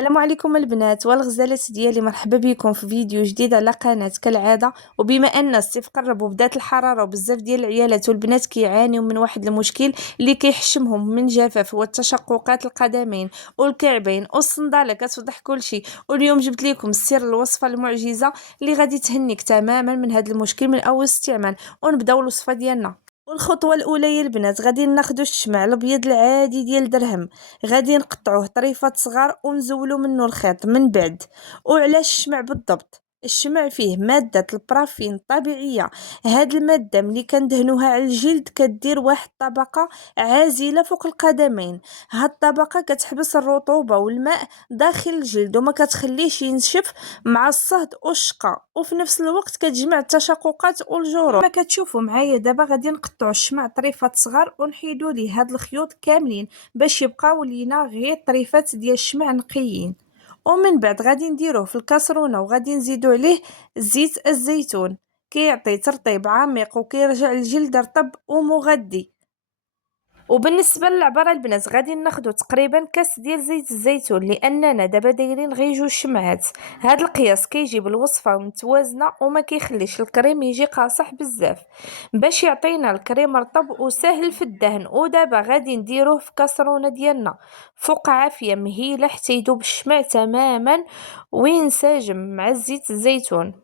السلام عليكم البنات والغزالات ديالي، مرحبا بكم في فيديو جديد على قناة كالعادة. وبما ان الصيف قرب وبدات الحرارة وبزاف ديال العيالات والبنات كيعانيو من واحد المشكل اللي كيحشمهم من جفاف، هو التشققات القدمين والكعبين والصندالة كتفضح كلشي. واليوم جبت لكم السر الوصفة المعجزة اللي غادي تهنيك تماما من هذا المشكل من اول استعمال. ونبداو الوصفة ديالنا. والخطوه الاولى يا البنات غادي ناخذوا الشمع الابيض العادي ديال درهم، غادي نقطعوه طريفات صغار ونزولوا منه الخيط من بعد. وعلاش الشمع بالضبط؟ الشمع فيه مادة البرافين الطبيعية. هاد المادة ملي كندهنوها على الجلد كدير واحد الطبقة عازلة فوق القدمين. هاد الطبقة كتحبس الرطوبة والماء داخل الجلد وما كتخليش ينشف مع الصهد والشقة، وفي نفس الوقت كتجمع التشققات والجروح. كما كتشوفوا معايا دابا غادي نقطعوا الشمع طريفات صغار ونحيدوا ليه هاد الخيوط كاملين باش يبقاو لينا غير طريفات ديال الشمع نقيين. ومن بعد غادي نديروه في الكاسرونه وغادي نزيدوا عليه زيت الزيتون، كيعطي ترطيب عميق وكيرجع الجلد رطب ومغذي. وبالنسبه للعباره البنات غادي ناخذ تقريبا كاس ديال زيت الزيتون، لاننا دابا دايرين غير جوج شمعات. هذا القياس كيجيب الوصفه متوازنه وما كيخليش الكريم يجي قاصح بزاف، باش يعطينا الكريم رطب وسهل في الدهن. ودابا غادي نديروه في كاسرونه ديالنا فوق عافيه مهيله حتى يذوب الشمع تماما وينسجم مع الزيت الزيتون.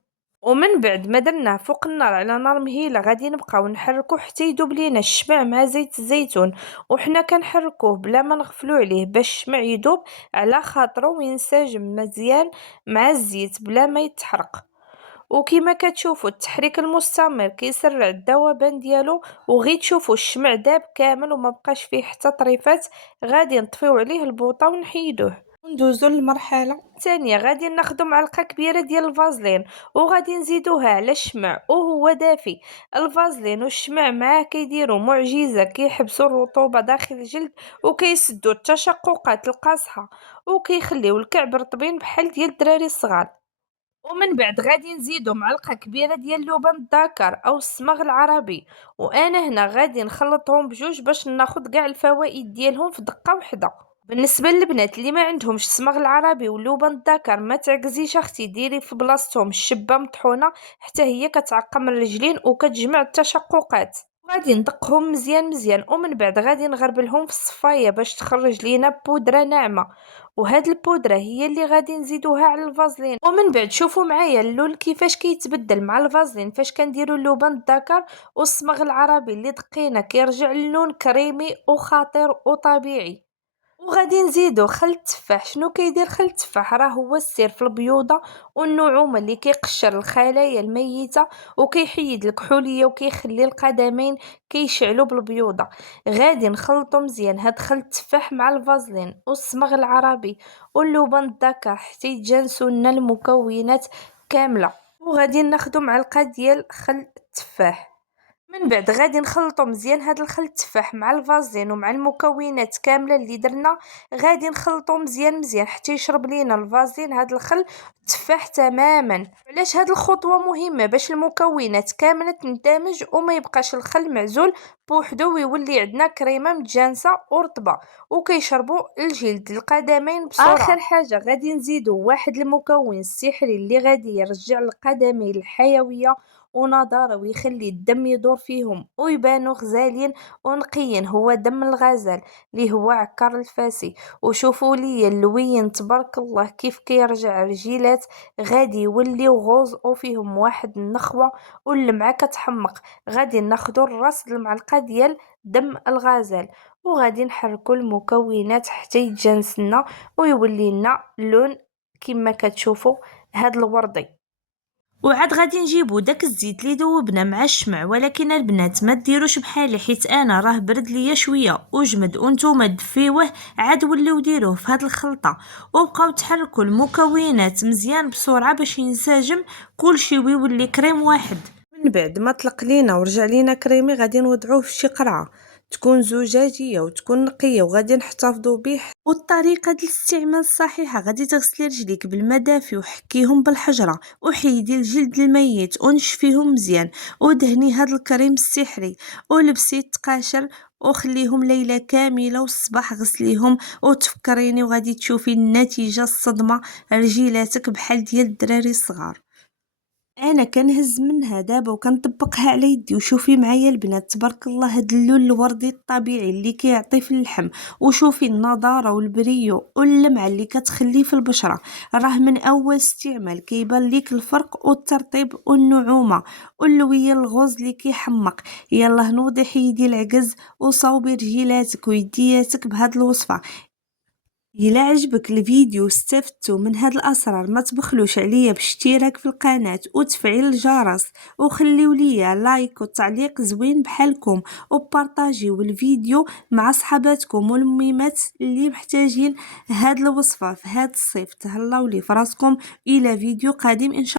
ومن بعد ما درناه فوق النار على نار مهيله غادي نبقاو نحركو حتى يذوب لينا الشمع مع زيت الزيتون. وحنا كنحركوه بلا ما نغفلو عليه باش الشمع يذوب على خاطرو وينسجم مزيان مع الزيت بلا ما يتحرق. وكما كتشوفوا التحريك المستمر كيسرع الذوبان ديالو، وغي تشوفوا الشمع داب كامل وما بقاش فيه حتى طريفات. غادي نطفيو عليه البوطه ونحيدوه وندوزو للمرحله الثانيه. غادي ناخدو معلقه كبيره ديال الفازلين وغادي نزيدوها على الشمع وهو دافي. الفازلين والشمع معاه كيديروا معجزه، كيحبسوا الرطوبه داخل الجلد وكيسدوا التشققات القاصحه وكيخليو الكعب رطبين بحال ديال الدراري الصغار. ومن بعد غادي نزيدو معلقه كبيره ديال اللبن الدكر او الصمغ العربي، وانا هنا غادي نخلطهم بجوج باش ناخد كاع الفوائد ديالهم في دقه واحده. بالنسبه للبنات اللي ما عندهمش الصمغ العربي واللبن الدكر ما تعكزيش اختي، ديري في بلاصتهم الشبه مطحونه حتى هي كتعقم الرجلين وكتجمع التشققات. غادي ندقهم مزيان مزيان ومن بعد غادي نغربلهم في الصفايه باش تخرج لينا بودره ناعمه. وهاد البودره هي اللي غادي نزيدوها على الفازلين. ومن بعد شوفوا معايا اللون كيفاش كيتبدل مع الفازلين فاش كنديروا اللبن الذكر والصمغ العربي اللي دقينا، كيرجع اللون كريمي وخطير وطبيعي. وغادي نزيدو خل التفاح. شنو كيدير خل التفاح؟ راه هو السر في البيوضه والنعومه اللي كيقشر الخلايا الميته وكيحيد الكحوليه وكيخلي القدمين كيشعلوا بالبيوضه. غادي نخلطو مزيان هاد خل التفاح مع الفازلين والصمغ العربي واللبن الذكر حتى يتجانسوا لنا المكونات كامله. وغادي ناخدو معلقه ديال خل التفاح. من بعد غادي نخلطو مزيان هاد الخل التفاح مع الفازلين ومع المكونات كامله اللي درنا. غادي نخلطو مزيان مزيان حتى يشرب لينا الفازلين هاد الخل التفاح تماما. علاش هاد الخطوه مهمه؟ باش المكونات كامله تندمج وما يبقاش الخل معزول بوحدو ويولي عندنا كريمه متجانسه ورطبه وكيشربوا الجلد القدمين بسرعه. اخر حاجه غادي نزيدو واحد المكون السحري اللي غادي يرجع القدمين الحيويه ونضارة ويخلي الدم يدور فيهم ويبانوا غزالين ونقيين، هو دم الغزال اللي هو عكر الفاسي. وشوفوا لي اللوين تبارك الله كيف كيرجع رجيلات، غادي يوليو غوز وفيهم واحد النخوة واللمعة كتحمق. غادي ناخدو الراس المعلقة ديال دم الغزال وغادي نحركو المكونات حتى يتجانسنا ويولي لنا لون كما كتشوفوا هاد الوردي. وعاد غادي نجيبو داك الزيت اللي ذوبنا مع الشمع، ولكن البنات ما ديروش بحالي حيت انا راه برد ليا شويه وجمد وانتوما دفيوه. عاد وليو ديروه في هاد الخلطه وبقاو تحركوا المكونات مزيان بسرعه باش ينسجم كلشي ويولي كريم واحد. من بعد ما طلق لينا ورجع لينا كريمي غادي نوضعوه في شي قرعه تكون زجاجية وتكون نقية وغادي نحتفظوا به. والطريقة ديال الاستعمال الصحيحة، غادي تغسلي رجليك بالماء دافي وحكيهم بالحجرة وحيدي الجلد الميت ونشفيهم مزيان ودهني هاد الكريم السحري ولبسي التقاشر وخليهم ليلة كاملة والصباح غسليهم وتفكريني وغادي تشوفي النتيجة الصدمة. رجيلاتك بحال ديال الدراري الصغار. انا كنهز منها دابا وكنطبقها على يدي، وشوفي معايا البنات تبارك الله هاد اللون الوردي الطبيعي اللي كيعطي في اللحم، وشوفي النضاره والبريو واللمعه اللي كتخليه في البشره. راه من اول استعمال كيبان ليك الفرق والترطيب والنعومه واللويه الغوز اللي كيحمق. يلا نوضي حيدي العجز وصاوبي رجيلاتك ويدياتك بهاد الوصفه. إلا عجبك الفيديو واستفدتوا من هاد الأسرار ما تبخلوش عليا باشتراك في القناة وتفعيل الجرس وخليو ليا لايك وتعليق زوين بحالكم وبارطاجيو الفيديو مع صحاباتكم والميمات اللي محتاجين هاد الوصفة في هاد الصيف. تهلاو لي فراسكم. إلى فيديو قادم إن شاء